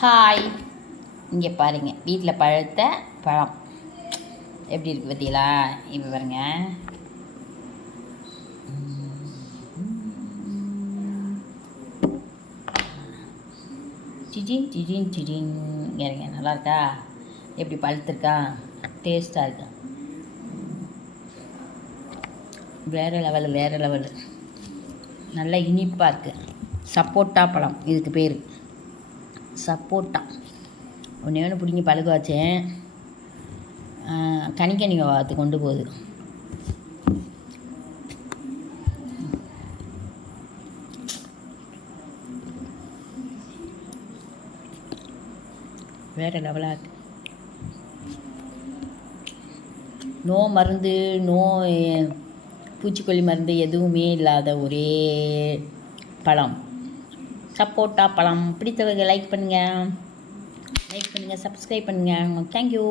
Hi, இங்கே பாருங்கள், வீட்டில் பழுத்த பழம் எப்படி இருக்குது பார்த்தீங்களா? இப்போ பாருங்க, சிஜின் சிஜின் சிஜின் இறங்க. நல்லா இருக்கா? எப்படி பழுத்துருக்கா? டேஸ்ட்டாக இருக்கா? வேறு லெவலு நல்லா இனிப்பாக இருக்குது. சப்போட்டா பழம் இதுக்கு பேர், சப்போட்டா. ஒன்று பிடிங்கி பழுக்க வச்சேன், கனிக்கனி வாத்து கொண்டு போகுது. வேறு லெவலாக இருக்கு. நோ மருந்து, நோ பூச்சிக்கொல்லி மருந்து எதுவுமே இல்லாத ஒரே பழம் சப்போட்டா பழம். பிடித்தவர்கள் லைக் பண்ணுங்கள், சப்ஸ்கிரைப் பண்ணுங்கள். தேங்க்யூ.